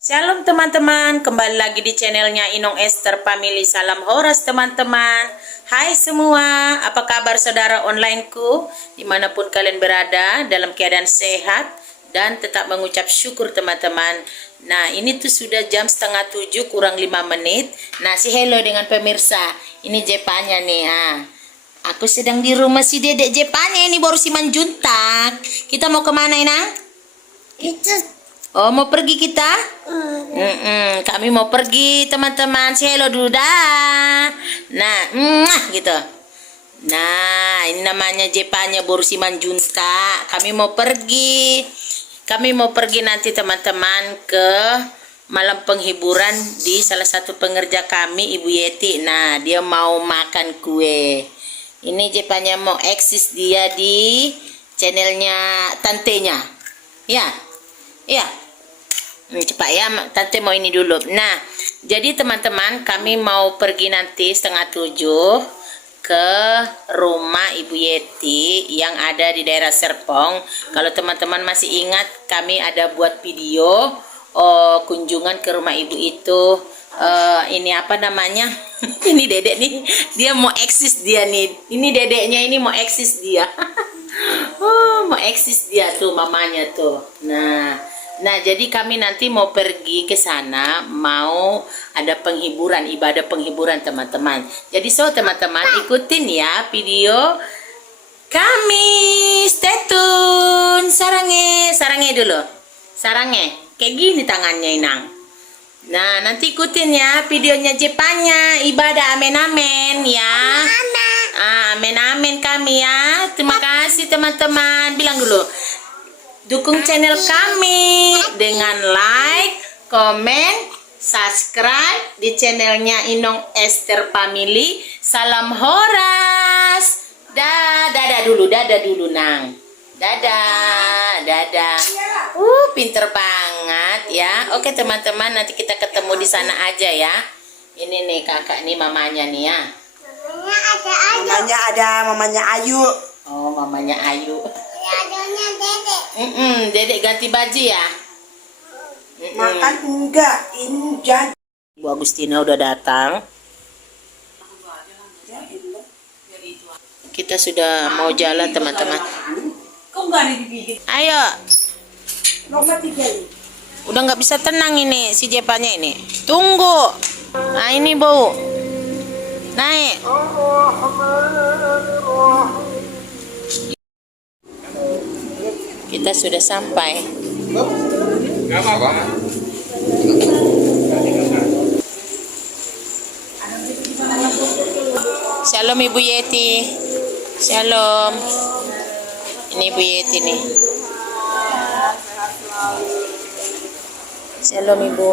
Shalom teman-teman, kembali lagi di channelnya Inong Esther Family. Salam Horas teman-teman. Hai semua, apa kabar saudara onlineku? Dimanapun kalian berada, dalam keadaan sehat dan tetap mengucap syukur teman-teman. Nah ini tuh sudah jam 6:30 kurang 5 menit. Nah si hello dengan pemirsa. Ini Jepanya nih ya. Aku sedang di rumah si dedek Jepanya ini, baru si manjuntak. Kita mau kemana Inang? Itu. Oh mau pergi kita? Kami mau pergi teman-teman. Si hello dulu dah. Nah gitu. Nah ini namanya Jepanya baru si manjunta. Kami mau pergi. Kami mau pergi nanti teman-teman ke malam penghiburan di salah satu pengerja kami, Ibu Yeti. Nah dia mau makan kue. Ini Jepanya mau eksis dia di channelnya tantenya. Ya. Iya, cepat ya, tante mau ini dulu. Nah, jadi teman-teman, kami mau pergi nanti 6:30 ke rumah Ibu Yeti yang ada di daerah Serpong. Kalau teman-teman masih ingat, kami ada buat video kunjungan ke rumah ibu itu. Ini apa namanya? Ini dedek nih, dia mau eksis dia nih. Ini dedeknya ini mau eksis dia. Mau eksis dia tuh mamanya tuh. Nah, jadi kami nanti mau pergi ke sana, mau ada penghiburan, ibadah penghiburan teman-teman. Jadi teman-teman ikutin ya video kami. Stay tune. Sarange dulu. Sarange. Kayak gini tangannya Inang. Nah, nanti ikutin ya videonya Jepanya, ibadah amen-amen ya. Amen-amen kami ya. Terima kasih teman-teman. Bilang dulu. Dukung channel kami dengan like, komen, subscribe di channelnya Inong Esther Family. Salam Horas. Dadah dulu Nang. Dadah. Pinter banget ya. Oke teman-teman, nanti kita ketemu di sana aja ya. Ini nih kakak nih mamanya nih ya. Mamanya Ayu. Oh, mamanya Ayu. Adanya dedek. Dedek ganti baju ya. Makan enggak, ini jadi. Ibu Agustina udah datang. Kita sudah mau jalan teman-teman. Ayo. Udah nggak bisa tenang ini si Jepanya ini. Tunggu. Nah ini bau. Naik. Kita sudah sampai. Shalom Ibu Yeti. Shalom. Ini Ibu Yeti nih. Shalom Ibu.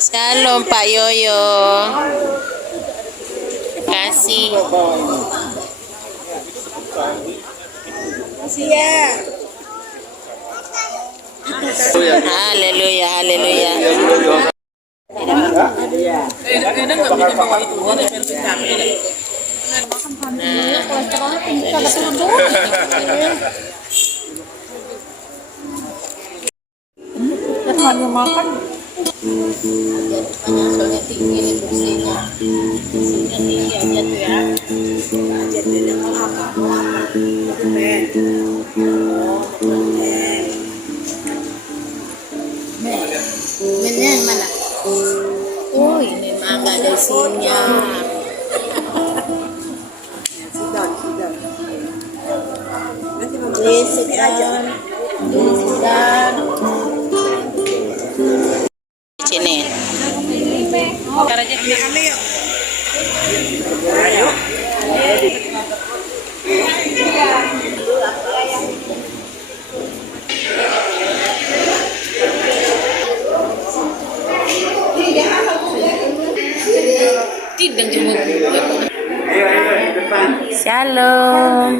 Shalom Pak Yoyo. Terima kasih. Haleluya, haleluya. Hanya makan. Rupanya soalnya tinggi nih kursinya. Kursinya tinggi aja tuh ya. Jadi dia mau apa? Mau apa? Ben. Oh, Ben. Mennya yang mana? Oh, ini mah nggak ada isinya. Sudah, sudah. Nanti mama Yes, kasih aja. dan sini. Cara aja. Kami yuk. Ayo. Tidak jenguk. Ayo, di depan. Shalom.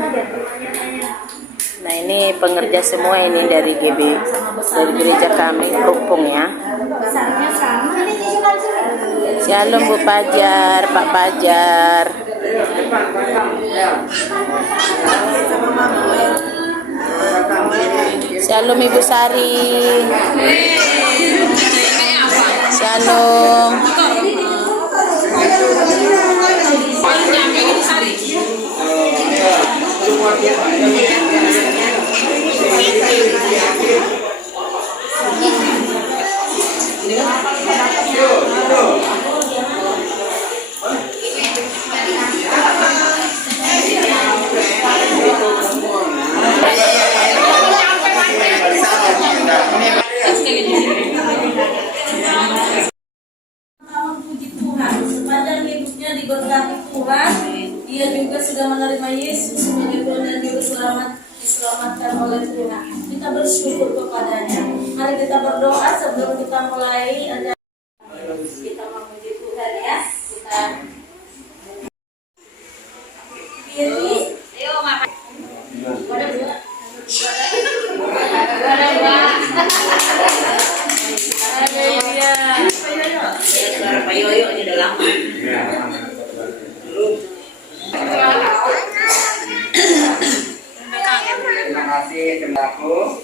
Nah ini pengerja semua ini dari GB, dari gereja kami Rupung ya. Shalom Bu Pajar, Pak Pajar. Shalom Ibu Sari. Shalom. Puji Tuhan, sepanjang hidupnya diberkati Tuhan, dia juga sudah menerima Yesus sebagai Tuhan dan Juru Selamat, diselamatkan oleh Tuhan. Kita bersyukur kepadanya. Mari kita berdoa sebelum kita mulai. Kita memuji Tuhan ya. Kita diri. Ayo makan. Pak Yoyo ini udah lama. Terima kasih Tembakku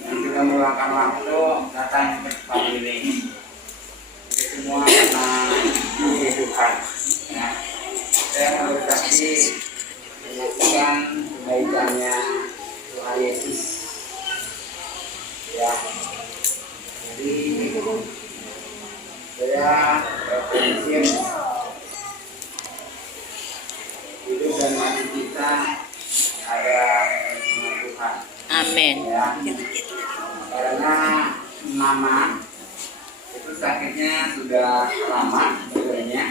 yang sudah meluangkan waktu datang ke tempat ini. Ini semua karena kehidupan. Ya. Saya bersaksi menyaksikan kebaikannya Tuhan Yesus. Ya. Jadi saya berprinsip hidup dan mati kita ada dengan Tuhan. Amin. Ya. Karena mama itu sakitnya sudah lama sebenarnya,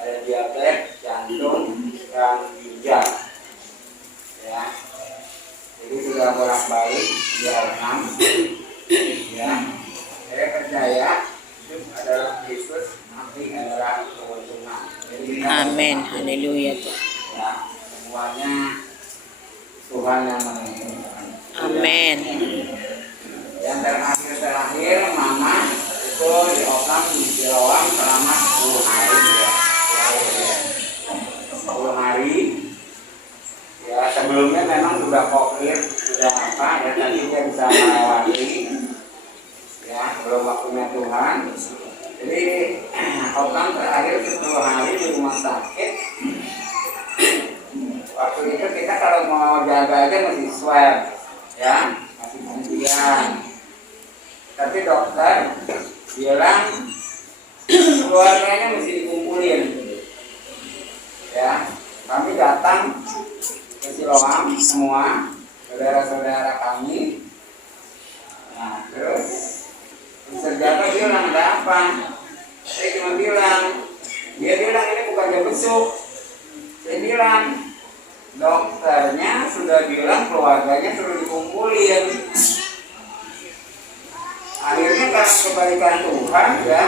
ada diabetes, jantung, dan ginjal. Ya. Jadi sudah bolak-balik dialam. Ya. Saya percaya hidup adalah Yesus, mati adalah keuntungan. Jadi kita Amin. Haleluya. ya, semuanya Tuhan yang menentukan. Amin. Yang terakhir mama itu diopam di Siloam selama 10 hari ya. 10 hari ya, sebelumnya memang sudah COVID, sudah apa ya, tadi dia bisa melewati ya, belum waktunya Tuhan. Jadi opam terakhir 10 hari di rumah sakit. Waktu itu kita kalau mau jaga aja masih swab ya, masih penelitian. Tapi dokter bilang keluarganya mesti dikumpulin. Ya, kami datang ke Siloam semua, saudara-saudara kami. Nah, terus Serjana bilang ada apa? Saya cuma bilang, dia bilang ini bukan jam besuk. Saya bilang, dokternya sudah bilang keluarganya suruh dikumpulin. Akhirnya karena kebaikan Tuhan ya,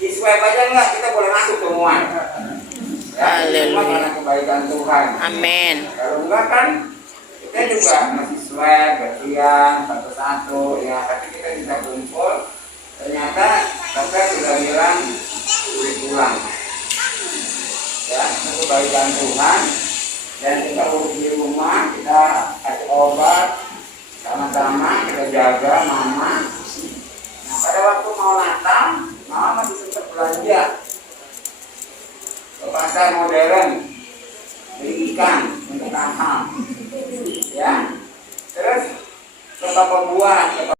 di swab aja enggak, kita boleh masuk semua. Ya, cuma karena kebaikan Tuhan. Amin. Kalau enggak kan kita juga masih swab, bertian, satu-satu ya, tapi kita bisa kumpul. Ternyata dokter sudah bilang boleh pulang. Ya, itu kebaikan Tuhan. Dan kita urus di rumah, kita kasih obat sama-sama, kita jaga mama. Nah, ikan untuk kapal, ya. Terus ke toko buah, ke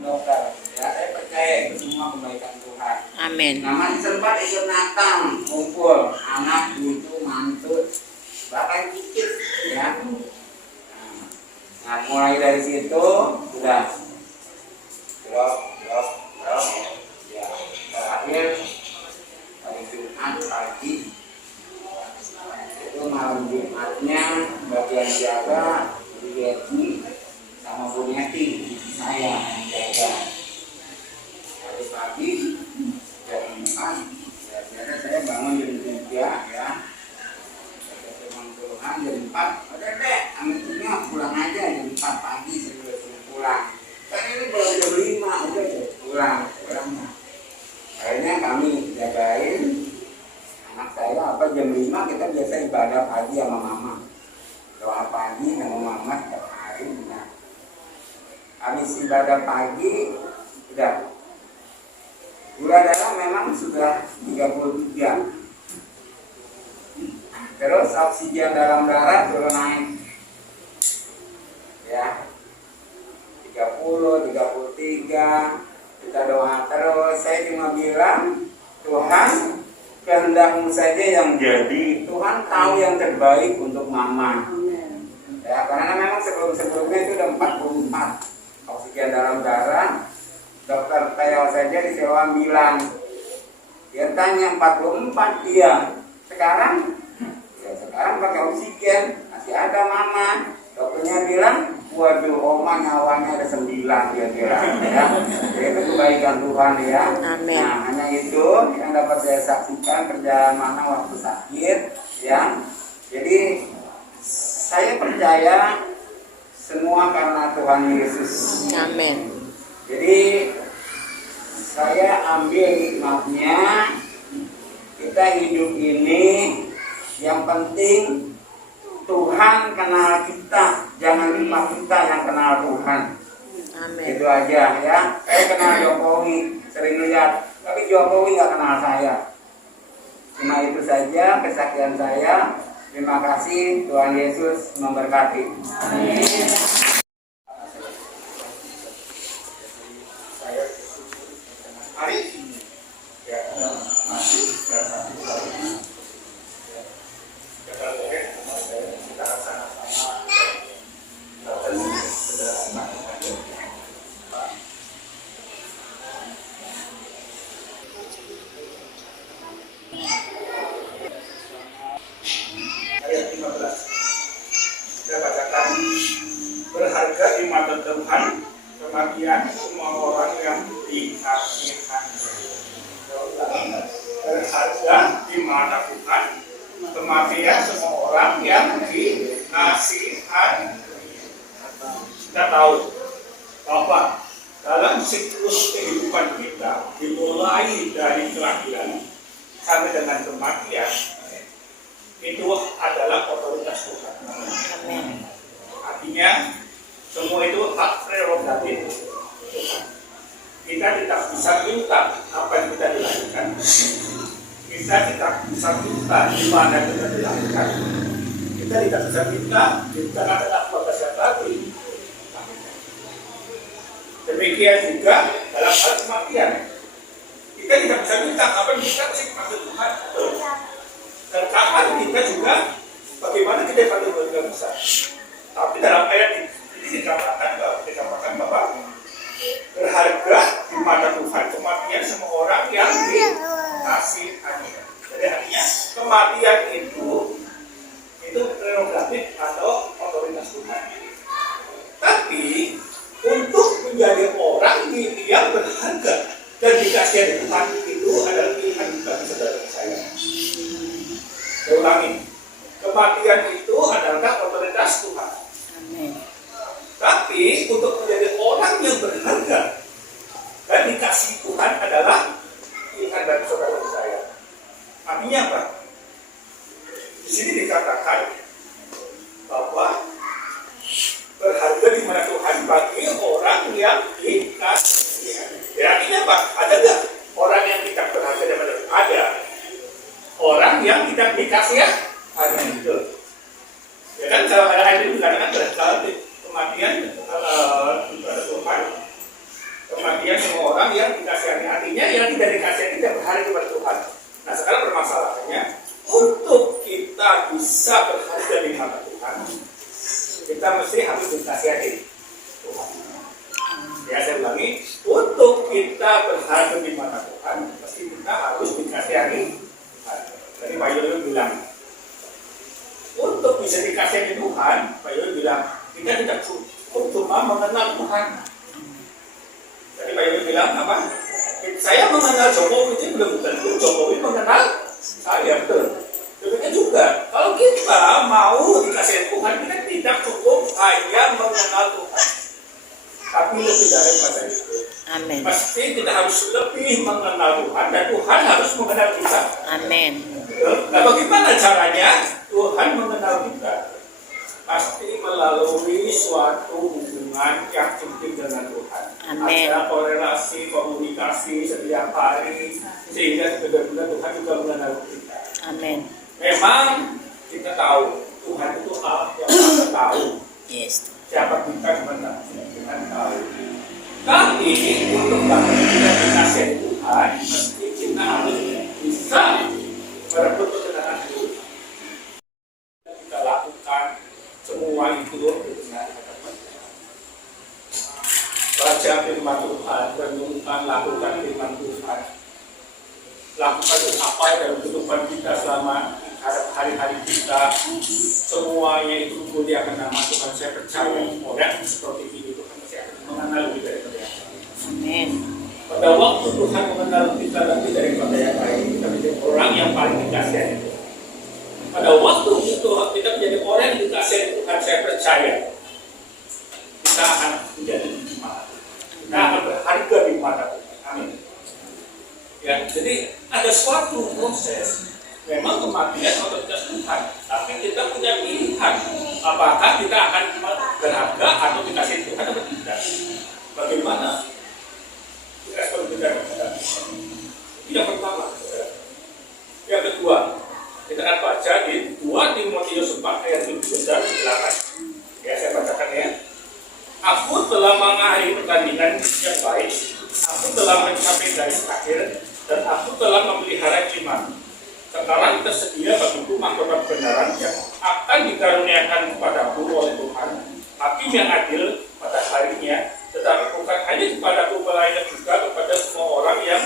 dokter. Ya, saya percaya itu semua kebaikan Tuhan. Amin. Nah, masih sempat ikut Natal, kumpul anak, cucu, mantu, bahkan cicit, ya. Nah, mulai dari situ sudah drop, ya. Terakhir hari Jumat pagi itu malam Jumatnya bagian jaga Bu Yeti sama Bu Neti, saya yang jaga. Hari pagi jam 4 ya, biasanya saya bangun jam 3 ya. Memang Tuhan jam 4 udah deh, amitnya pulang aja jam 4 pagi sebelum pulang. Kan ini baru jam 5 udah pulang. Akhirnya kami jagain anak saya jam 5 kita biasa ibadah pagi sama mama. Doa pagi sama mama setiap hari. Nah, habis ibadah pagi udah gula darah memang sudah 33. Terus oksigen dalam darah turun naik, ya 30, 33. Kita doa terus. Saya cuma bilang, Tuhan, kehendakmu saja yang jadi. Tuhan tahu yang terbaik untuk mama. Ya, karena memang sebelum-sebelumnya itu udah 44 oksigen dalam darah. Dokter Teo saja di Siloam bilang, dia tanya 44, iya. Sekarang pakai oksigen, masih ada mama. Dokternya bilang, waduh, oma nyawanya ada 9 dia bilang, ya. Itu kebaikan Tuhan, ya. Amin. Nah, hanya itu yang dapat saya saksikan kerjaan mama waktu sakit, ya. Jadi saya percaya semua karena Tuhan Yesus. Amin. Jadi saya ambil hikmatnya, kita hidup ini yang penting Tuhan kenal kita, jangan lupa kita yang kenal Tuhan. Amin. Itu aja, ya. Saya kenal Jokowi, sering lihat, tapi Jokowi nggak kenal saya. Cuma itu saja kesaksian saya. Terima kasih, Tuhan Yesus memberkati. Amin. Hari ini ya masih satu lagi ya kalau kita sama-sama dan sudah melakukan ayat 15 saya bacakan, berharga di mata Tuhan kematian semua orang yang dikasihan. Berharga di mata Tuhan kematian semua orang yang dikasihan. Kita tahu bahwa dalam siklus kehidupan kita dimulai dari kelahiran sampai dengan kematian itu adalah otoritas Tuhan. Artinya semua itu hak prerogatif Tuhan. Kita tidak bisa minta apa yang kita dilahirkan. Kita tidak bisa minta di mana kita dilahirkan. Kita tidak bisa minta kita adalah keluarga siapa lagi. Demikian juga dalam hal kematian. Kita tidak bisa minta apa yang kita masih dipanggil Tuhan. Dan kapan kita juga bagaimana kita dipanggil keluarga besar. Tapi dalam ayat ini dikatakan bahwa berharga di mata Tuhan kematian semua orang yang dikasihannya. Jadi artinya kematian itu prerogatif atau otoritas Tuhan. Tapi untuk menjadi orang yang berharga dan dikasihani Tuhan itu adalah pilihan bagi saudara saya. Saya ulangi, kematian itu adalah otoritas Tuhan. Tapi untuk menjadi orang yang berharga dan dikasih Tuhan adalah pilihan dari saudara saya. Artinya apa? Di sini dikatakan bahwa berharga di mana Tuhan bagi orang yang dikasih. Ya, artinya apa? Ada nggak orang yang tidak berharga daripada Tuhan? Ada. Orang yang tidak dikasih ada itu. Ya kan dalam ayat ini dikatakan berarti kematian kepada Tuhan, kematian semua orang yang dikasihani, artinya yang tidak dikasihani tidak berharga kepada Tuhan. Nah sekarang permasalahannya, untuk kita bisa berharga di mata Tuhan, kita mesti harus dikasihani Tuhan. Ya saya ulangi, untuk kita berharga di mata Tuhan, mesti kita harus dikasihani Tuhan. Tadi Pak Yoyo bilang, untuk bisa dikasihani Tuhan, Pak Yoyo bilang, kita tidak cukup cuma mengenal Tuhan. Tadi Pak Yoyo bilang apa? Saya mengenal Jokowi itu belum tentu Jokowi mengenal saya, betul. Demikian juga, kalau kita mau dikasih Tuhan, kita tidak cukup hanya mengenal Tuhan, tapi lebih daripada itu. Amin. Pasti kita harus lebih mengenal Tuhan dan Tuhan harus mengenal kita. Amin. Nah, bagaimana caranya Tuhan mengenal kita? Pasti melalui suatu hubungan yang intim dengan Tuhan. Amin. Ada korelasi, komunikasi setiap hari, sehingga benar-benar Tuhan juga mengenal kita. Amin. Memang kita tahu Tuhan itu Allah yang kita tahu. Yes. Siapa kita sebenarnya Tuhan tahu. Tapi untuk kita dikasih Tuhan, mesti kita harus bisa merebut kebenaran itu. Kita lakukan semua itu dengan baca firman Tuhan, renungkan, lakukan firman Tuhan, lakukan apa dalam kehidupan kita selama hari-hari kita, semuanya itu memuliakan nama Tuhan. Saya percaya orang seperti ini Tuhan masih akan mengenal lebih daripada yang lain. Amin. Pada waktu Tuhan mengenal kita lebih daripada yang lain, kita menjadi orang yang paling dikasihi Tuhan. Pada waktu itu kita menjadi orang yang dikasihi Tuhan, saya percaya kita akan menjadi jemaat. Kita akan berharga di mata Tuhan. Amin. Ya, jadi ada suatu proses. Memang kematian otoritas Tuhan, tapi kita punya pilihan. Apakah kita akan berharga atau dikasih Tuhan atau tidak? Bagaimana? Respon kita kepada Tuhan. Yang pertama, yang kedua, kita akan baca di 2 Timotius 4 ayat 7 dan 8. Ya, saya bacakan ya. Aku telah mengakhiri pertandingan yang baik, aku telah mencapai garis akhir, dan aku telah memelihara iman. Sekarang kita sedia bagiku mahkota kebenaran yang akan dikaruniakan kepadaku oleh Tuhan, Hakim yang adil pada harinya, tetapi bukan hanya kepadaku, melainkan juga kepada semua orang yang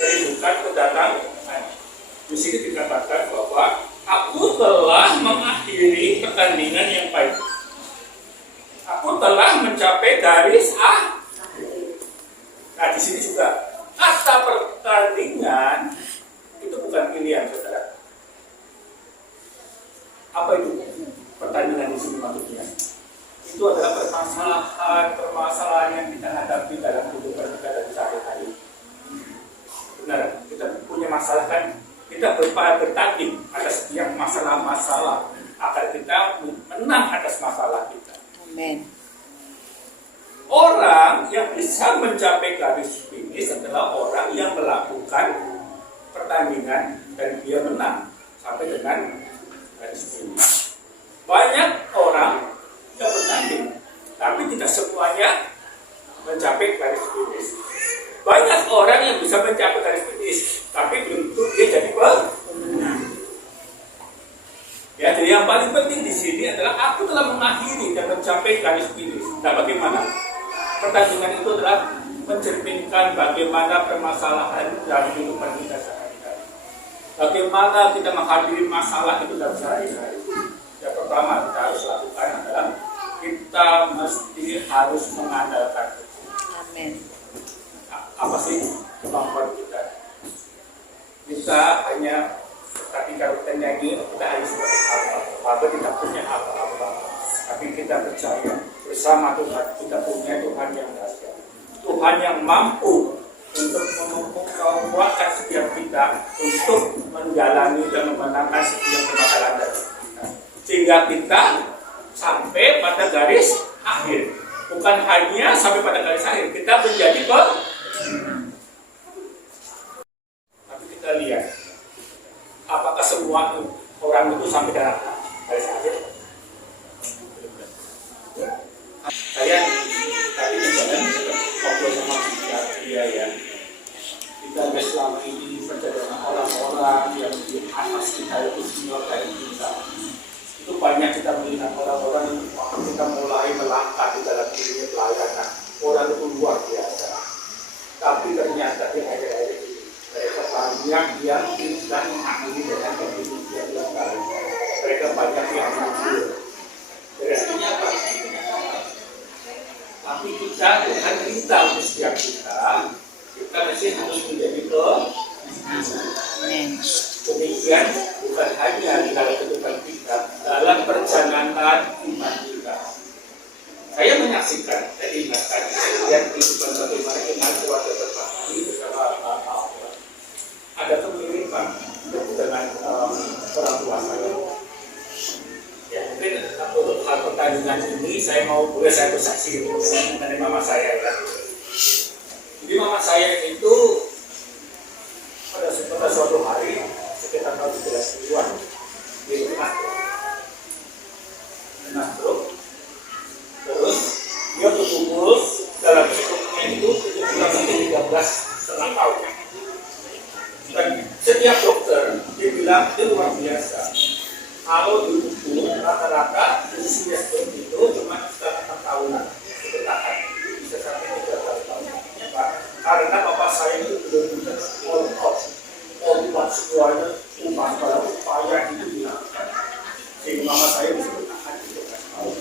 merindukan kedatangan. Di sini dikatakan bahwa aku telah mengakhiri pertandingan yang baik. Aku telah mencapai garis akhir. Nah, di sini juga kata pertandingan itu bukan pilihan, saudara. Apa itu pertandingan di sini maksudnya? Itu adalah permasalahan yang kita hadapi dalam kehidupan kita dan sehari-hari. Benar, kita punya masalah kan? Kita bertanding atas setiap masalah-masalah agar kita menang atas masalah kita. Amin. Orang yang bisa mencapai garis finish adalah orang yang melakukan pertandingan dan dia menang sampai dengan garis finish. Banyak orang yang bertanding, tapi tidak semuanya mencapai garis finish. Banyak orang yang bisa mencapai garis finish, tapi belum tentu dia jadi pemenang. Ya, jadi yang paling penting di sini adalah aku telah mengakhiri dan mencapai garis finish. Nah, bagaimana? Pertandingan itu adalah mencerminkan bagaimana permasalahan dalam kehidupan kita sehari-hari. Bagaimana kita menghadapi masalah itu dalam sehari-hari. Yang pertama kita harus lakukan adalah kita mesti harus mengandalkan Tuhan. Amin. Apa sih kemampuan kita? Kita hanya ketika kita nyanyi, kita hanya seperti apa kita punya apa-apa. Tapi kita percaya bersama Tuhan, kita punya Tuhan yang dahsyat, Tuhan yang mampu untuk menguatkan setiap kita untuk menjalani dan memenangkan setiap permasalahan dari kita, sehingga kita sampai pada garis akhir. Bukan hanya sampai pada garis akhir, kita menjadi tapi kita lihat apakah semua orang itu sampai dalam garis akhir? kita melihat orang-orang yang kita mulai melangkah di dalam dunia pelayanan, orang itu luar biasa. Tapi ternyata di akhir-akhir ini mereka banyak yang tidak mengakhiri dengan kehidupan yang baik. Mereka banyak yang mundur. Artinya apa? Tapi kita Tuhan minta untuk setiap kita masih harus menjadi demikian bukan hanya dalam kehidupan kita, dalam perjalanan iman kita. Saya menyaksikan, saya ingatkan, saya lihat kehidupan bagaimana iman keluarga berbakti bersama Allah. Ada kemiripan dengan orang tua saya. Ya, mungkin untuk hal pertandingan ini saya boleh saya bersaksi mengenai mama saya ya. Jadi mama saya itu pada suatu hari sekitar tahun 1990-an dia kena stroke. Terus dia berkumpul dalam struknya itu kurang lebih 13,5 tahun. Dan setiap dokter dia bilang dia luar biasa. Kalau diukur rata-rata usia seperti itu cuma sekitar 6 tahunan bertahan, bisa sampai 13 tahun. Karena bapak saya itu benar-benar obat semuanya upaya itu dilakukan sehingga mama saya bisa bertahan 13 tahun.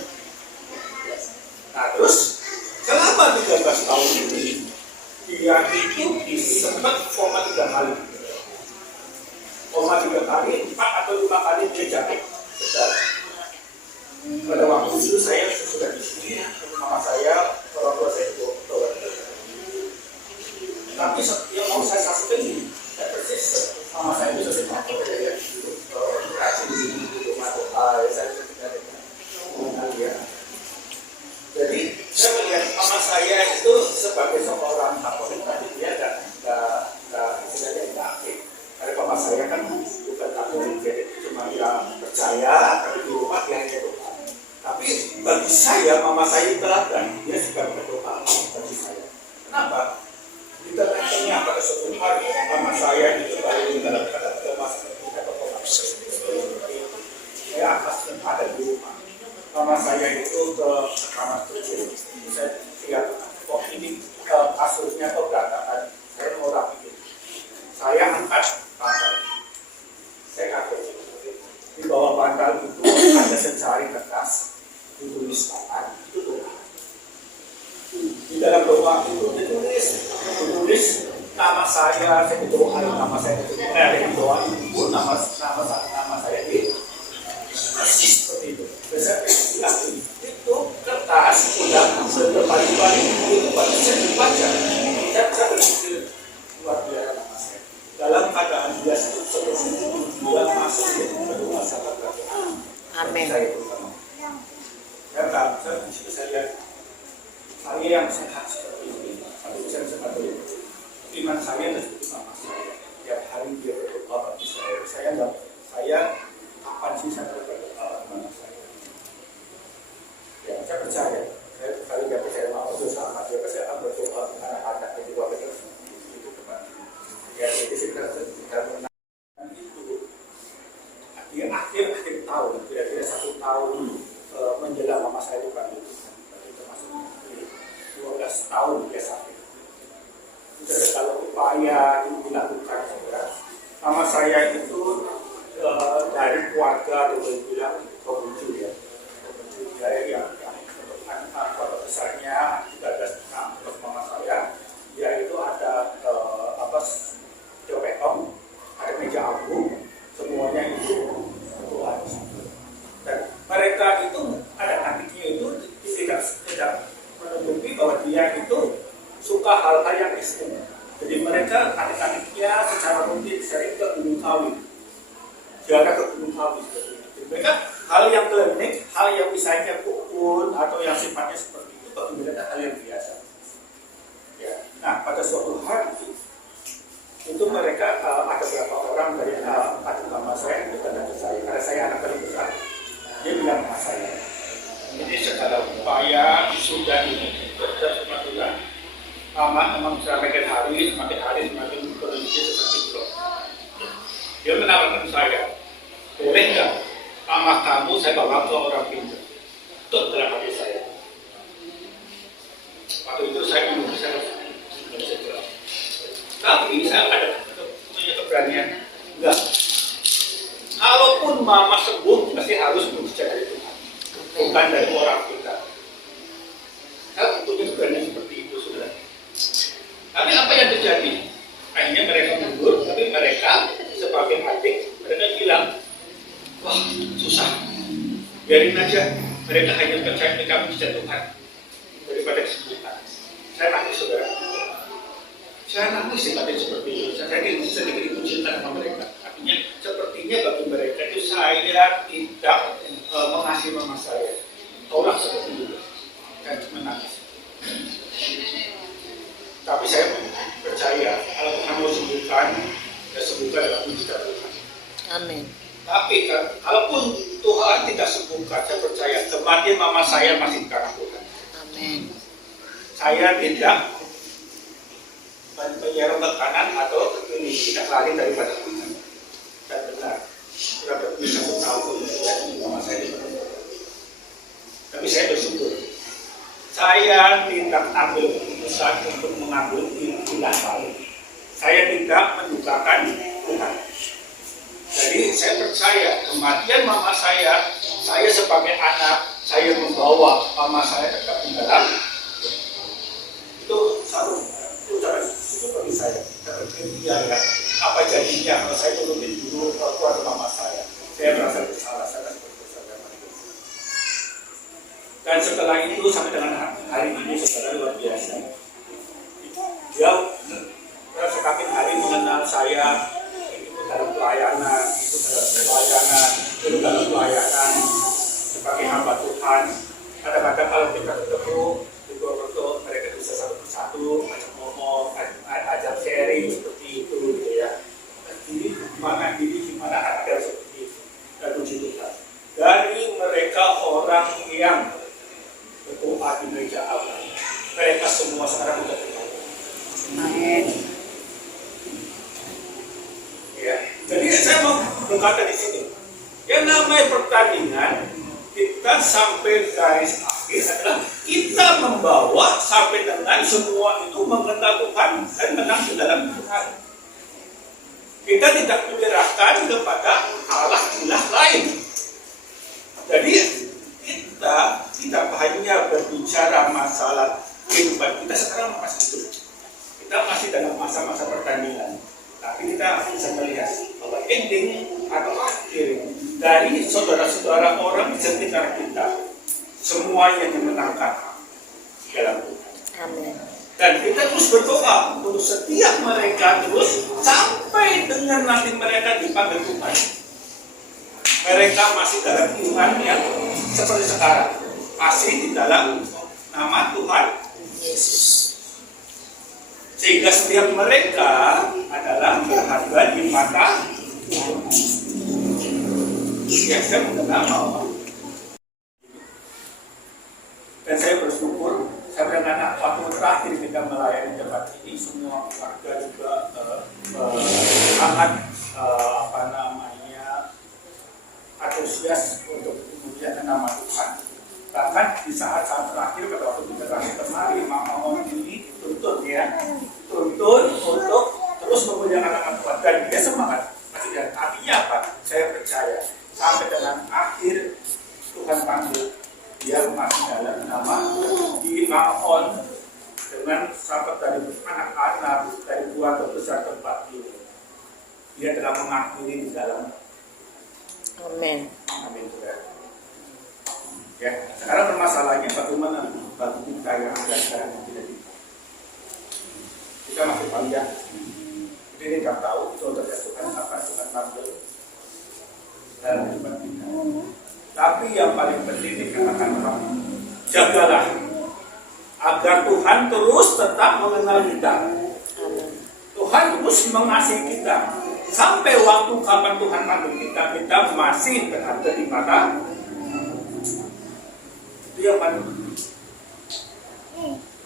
Nah terus selama 13 tahun ini dia itu sempat koma 3 kali. Koma 3 kali, 4 atau 5 kali dia jatuh. Pada waktu itu saya sudah di sini, mama saya, orang tua saya itu dokter. Tapi yang mau saya saksikan ini, saya persis mama saya bisa dipakai dari rajin di rumah doa, saya bisa dengan dia. Jadi saya melihat mama saya itu sebagai seorang Katolik tadi dia nggak istilahnya nggak aktif. Karena papa saya kan bukan Katolik, jadi cuma dia percaya, tapi di rumah dia hanya doa. Tapi bagi saya, mama saya teladan, dia juga berdoa bagi saya. Kenapa? Di tengah-tengah pada suatu hari, mama saya itu baru dalam keadaan koma seperti saya atas dan ada di rumah. Mama saya itu ke kamar kecil. Saya lihat, kok ini kasurnya kok berantakan. Saya mau rapiin. Saya angkat bantal. Saya kaget. Di bawah bantal itu ada secari kertas, ditulis tangan, itu doa. Di dalam doa itu ditulis nama saya berdoa, nama saya di doa itu nama saya di persis seperti itu. Biasanya itu kertas udah berkali-kali itu saya dibaca. Saya berpikir luar biasa nama saya. Dalam keadaan dia seperti itu dia masuk ke rumah sakit. Amin. Saya lihat saya yang sehat seperti ini, atau saya sehat itu, iman saya dan seperti mama saya. Tiap hari dia berdoa bagi saya kapan sih saya berdoa sama saya? Ya, saya percaya. Kalau dia percaya sama Allah sama dia percaya berdoa karena ada kedua betul itu kepada. Ya, jadi kita menang itu. Dia akhir tahun, kira-kira 1 tahun menjelang mama saya itu kan itu termasuk 12 tahun dia sakit. Jadi kalau upaya dilakukan segera, mama saya itu dari keluarga dia bilang pembunuh dia yang anak besarnya 13 tahun terus mama saya dia itu ada jopetong, ada meja abu, semuanya itu Tuhan. Dan mereka itu ada adiknya itu tidak menutupi bahwa dia itu suka hal-hal yang ekstrim. Jadi mereka adik-adiknya secara rutin sering ke gunung kawi, jaga ke gunung kawi. Jadi mereka hal yang klinik, hal yang misalnya pukul atau yang sifatnya seperti itu bagi mereka hal yang biasa. Ya. Nah pada suatu hari itu mereka ada beberapa orang dari adik mama saya yang bertanya ke saya, karena saya anak paling besar. Dia bilang sama saya, ini segala upaya sudah ini semakin lama, memang semakin hari semakin berhenti seperti itu. Dia menawarkan saya, boleh nggak mama kamu saya bawa ke orang pintar. Itu adalah hati saya. Waktu itu saya bingung, saya nggak bisa jawab. Tapi saya ada punya keberanian. Enggak. Kalaupun mama sembuh, pasti harus berbicara dari Tuhan, bukan dari orang kita. Saya punya keberanian seperti itu, saudara. Tapi apa yang terjadi? Akhirnya mereka mundur, tapi mereka sebagai adik, mereka bilang, wah susah, biarin aja. Mereka hanya percaya di kami bisa Tuhan daripada kesembuhan. Saya nangis, saudara. Saya nangis seperti itu. Saya sedikit dikucilkan sama mereka. Artinya sepertinya bagi mereka itu saya tidak mengasihi mama saya. Tolak seperti itu. Saya cuma nangis. Tapi saya percaya kalau Tuhan mau sembuhkan, ya sembuhkan dalam mujizat Tuhan. Amin. Tapi kalaupun Tuhan tidak sembuhkan, saya percaya kematian mama saya masih di tangan Tuhan. Amin. Saya tidak menyerang ke kanan atau ke kiri, tidak lari daripada Tuhan. Dan benar, sudah lebih 1 tahun ya, mama saya di mana. Tapi saya bersyukur. Saya tidak ambil keputusan untuk mengambil pilihan lain. Saya tidak menyukakan Tuhan. Jadi saya percaya kematian mama saya sebagai anak, saya membawa mama saya tetap di dalam. Itu satu ucapan itu bagi saya. Dia ya, apa jadinya kalau saya turutin dulu keluarga mama saya? Saya merasa bersalah, saya berdosa sama itu. Dan setelah itu sampai dengan hari ini saudara luar biasa. Dia semakin hari mengenal saya. Dalam pelayanan, itu dalam pelayanan sebagai hamba Tuhan. Kadang-kadang kalau kita ketemu di Purwokerto, mereka bisa satu persatu ajak ngomong, ajak sharing seperti itu, gitu ya. Jadi gimana ada seperti itu. Dan puji Tuhan. Dari mereka orang yang berdoa di gereja Allah, mereka semua sekarang sudah berdoa. Amin. Ya, jadi saya mau berkata di sini, yang namanya pertandingan kita sampai garis akhir adalah kita membawa sampai dengan semua itu mengenal Tuhan dan menang di dalam Tuhan. Kita tidak menyerahkan kepada Allah ilah lain. Jadi kita tidak hanya berbicara masalah kehidupan kita sekarang masih hidup. Kita masih dalam masa-masa pertandingan. Tapi kita bisa melihat bahwa ending atau akhir dari saudara-saudara orang di sekitar kita semuanya dimenangkan dalam Tuhan. Amin. Dan kita terus berdoa untuk setiap mereka terus sampai dengan nanti mereka dipanggil Tuhan. Mereka masih dalam iman yang seperti sekarang, masih di dalam nama Tuhan Yesus. Sehingga setiap mereka adalah berharga di mata Tuhan. Ya, saya mengenal Allah. Dan saya bersyukur, saya dengan waktu terakhir kita melayani tempat ini, semua warga juga sangat antusias untuk memuliakan nama Tuhan. Bahkan di saat-saat terakhir pada waktu kita terakhir kemarin, Mama ini tuntun untuk terus memuliakan nama Tuhan, dan dia semangat. Artinya apa? Saya percaya sampai dengan akhir Tuhan panggil dia masih dalam nama dimaon dengan sahabat dari anak-anak dari keluarga besar tempat ini. Dia telah mengakhiri di dalam. Amin. Amin. Ya, sekarang permasalahannya bagaimana bagi kita yang ada sekarang yang tidak kita masih panjang. Jadi tidak tahu itu terjadi Tuhan apa Tuhan panggil dalam kehidupan kita. Tapi yang paling penting dikatakan orang, jagalah agar Tuhan terus tetap mengenal kita. Tuhan terus mengasihi kita sampai waktu kapan Tuhan panggil kita masih berada di mata. Itu yang paling penting.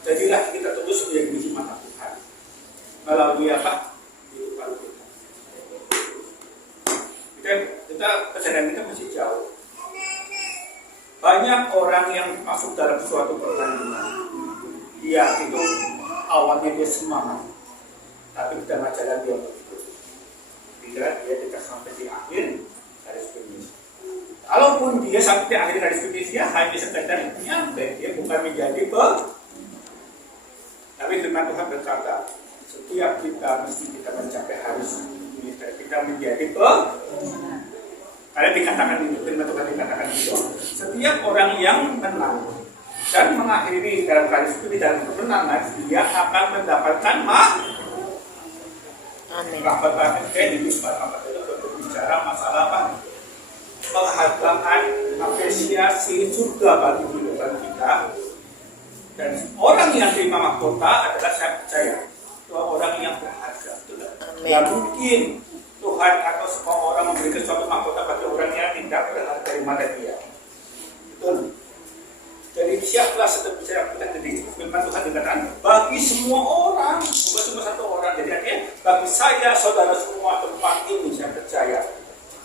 Jadilah kita terus menjadi di mata Tuhan melalui apa? Kehidupan kita. Kita kesadaran kita masih jauh. banyak orang yang masuk dalam suatu pertandingan. Dia itu awalnya dia semangat, tapi di tengah jalan dia berhenti. Bila dia tidak sampai di akhir garis finish. Kalaupun dia sampai di akhir garis finish, dia hanya sekedar nyampe, dia bukan menjadi Tapi firman Tuhan berkata, setiap kita mesti kita mencapai garis finish, kita menjadi Karena dikatakan itu, firman Tuhan dikatakan itu, setiap orang yang menang dan mengakhiri dalam garis finish dalam kemenangan, dia akan mendapatkan Amin. Rahmat di apa itu berbicara masalah apa? Penghargaan, apresiasi surga bagi kehidupan kita. Dan orang yang terima mahkota adalah, saya percaya, dua orang yang berharga. Tidak mungkin Tuhan atau semua orang memberikan suatu mahkota bagi orang yang tidak berharga dari mata dia. Betul. Jadi siaplah setiap percaya kita jadi firman Tuhan dikatakan bagi semua orang, bukan cuma satu orang. Jadi artinya bagi saya, saudara semua tempat ini saya percaya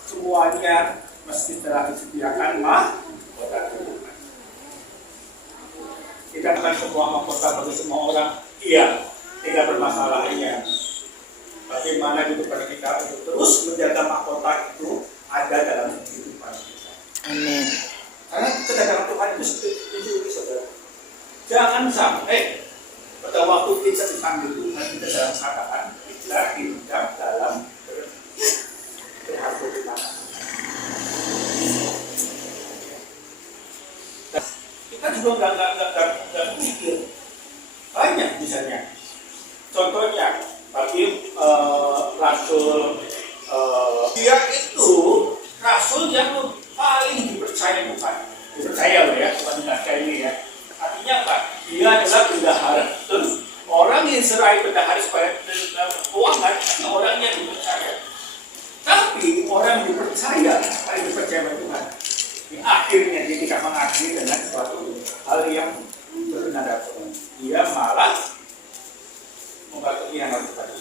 semuanya mesti telah disediakan mahkota Tuhan. Kita bukan semua mahkota bagi semua orang. Iya, tidak bermasalahnya. Bagaimana kehidupan kita untuk terus menjaga mahkota itu ada dalam kehidupan kita. Amin. Karena kedatangan Tuhan itu seperti itu, saudara. Jangan sampai pada waktu kita dipanggil Tuhan kita dalam keadaan kita hidup dalam berharga. Kita juga nggak mikir banyak misalnya. Contohnya bagi Rasul dia itu Rasul yang paling dipercaya Tuhan. Dipercaya loh ya, bukan dipercaya ini ya. Artinya apa? Dia adalah bendahara. Terus orang yang serai bendahara supaya keuangan, orang yang dipercaya. Tapi orang yang dipercaya, paling dipercaya oleh Tuhan. Di akhirnya dia tidak mengakhiri dengan suatu hal yang berbeda. Dia malah membantu yang harus tadi.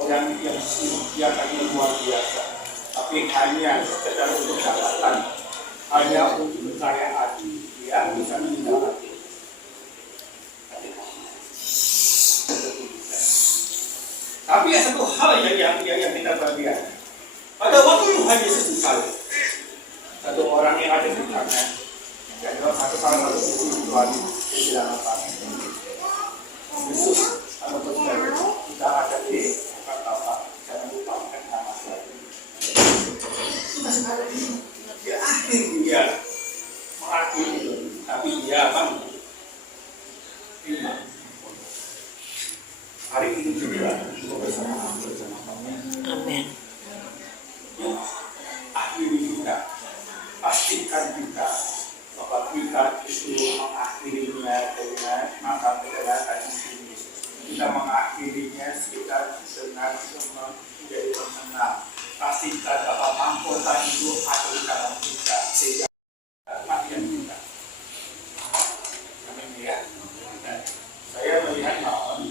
Orang yang tadi luar biasa, tapi hanya sekedar untuk jabatan, hanya untuk kekayaan, dia bisa meninggalkan. Tapi ada satu hal yang kita perhatikan. Pada waktu Tuhan Yesus disalib, satu orang yang ada di belakangnya, dan dalam salah satu sisi Tuhan di dalam apa? Yesus atau berkata kita ada di kata jangan lupakan nama saya. Kita sekarang ini di akhir dia mengakhiri, tapi dia apa? Terima. Hari ini juga bersama kami. Amin. Akhiri kita, pastikan kita bahwa kita itu mengakhirinya dengan maka dengan ini. Kita mengakhirinya kita dengan menjadi pemenang. Pastikan bahwa mahkota itu ada di dalam kita sehingga kematian kita. Amin ya. Saya melihat bahwa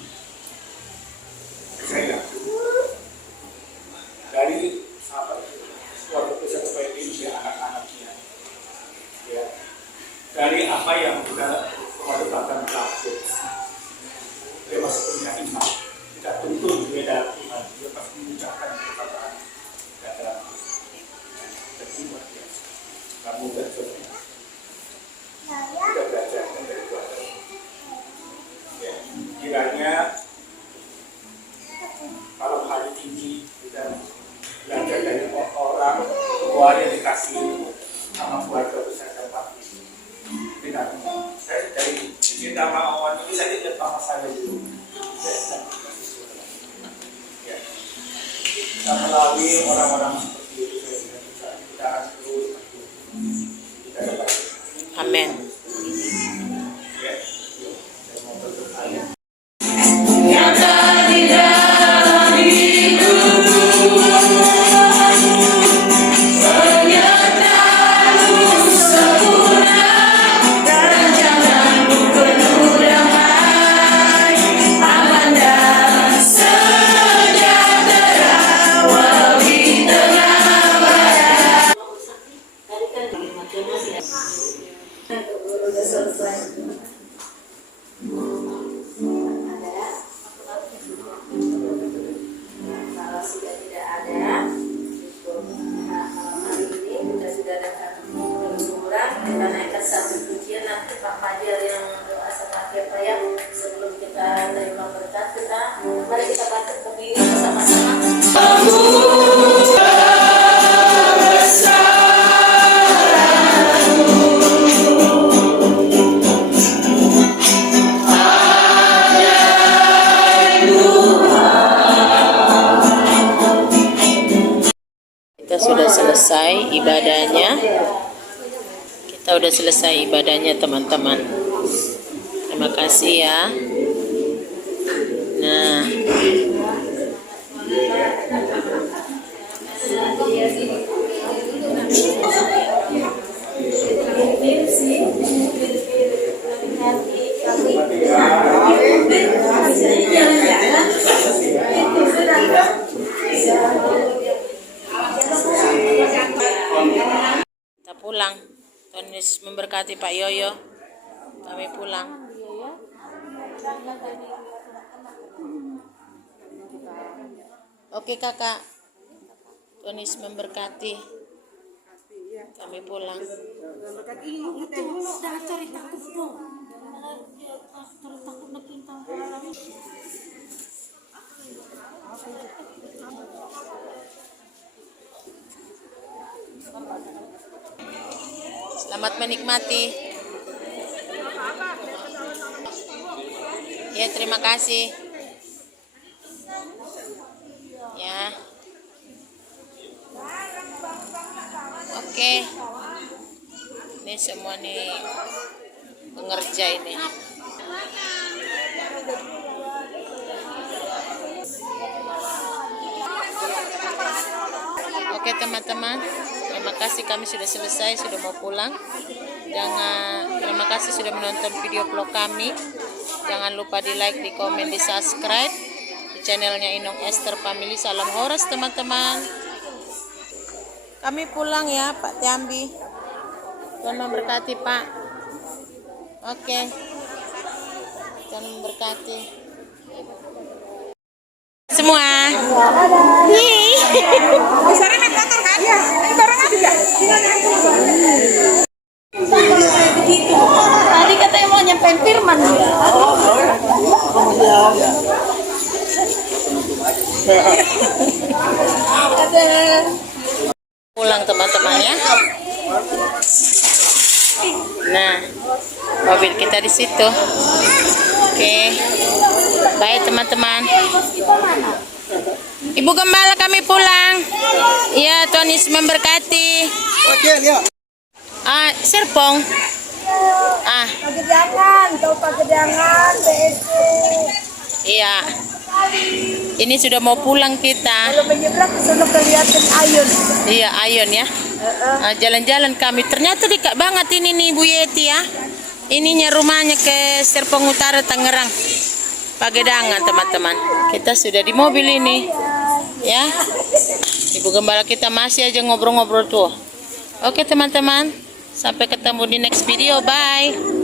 saya dari sahabat keluarga besar supaya ini anak-anaknya ya, dari apa yang kita keluarga belajar dia masih punya iman, tidak tuntut beda iman, dia pasti mengucapkan perkataan kata dan iman biasa kamu dan sebagainya kita belajar dari Tuhan ya, kiranya kalau hari ini kita belajar dari orang tua yang dikasih sama keluarga besar tempat ini. Tidak, saya dari cinta mawon ini saya tidak sama saya dulu. Ya. Kita melalui orang-orang seperti itu kita akan terus kita dapat. Amin. Ya, saya mau berdoa. Sejahtera walau di tengah sudah selesai ibadahnya. Kita udah selesai ibadahnya teman-teman. Terima kasih ya. Nah, kita pulang. Tuhan Yesus memberkati Pak Yoyo. Kami pulang. Oke kakak. Tuhan Yesus memberkati. Kami pulang. Selamat menikmati. Ya, terima kasih. Ya. Oke. Ini semua nih pengerja ini. Oke teman-teman, terima kasih, kami sudah selesai, sudah mau pulang. Terima kasih sudah menonton video vlog kami. Jangan lupa di like, di komen, di subscribe di channelnya Inung Esther Family. Salam Horas teman-teman. Kami pulang ya Pak Tiambi. Tuhan memberkati Pak. Oke. Tuhan memberkati semua. Besarnya naik motor kan? Iya. Ini barang ada. Tadi katanya mau nyampein firman dia. Pulang teman-teman ya. Nah, mobil kita di situ. Oke. Baik teman-teman. Ibu Gembala kami pulang. Ya, Tuhan Yesus memberkati. Serpong. Pagedangan, tahu Pagedangan, BSC. Iya. Ini sudah mau pulang kita. Kalau menyeberang ke sana kelihatan Ayun. Iya, Ayun ya. Jalan-jalan kami. Ternyata dekat banget ini nih Bu Yeti ya. Ininya rumahnya ke Serpong Utara Tangerang. Pagedangan teman-teman. Kita sudah di mobil ini. Ya. Ibu Gembala kita masih aja ngobrol-ngobrol tuh. Oke teman-teman. Sampai ketemu di next video. Bye.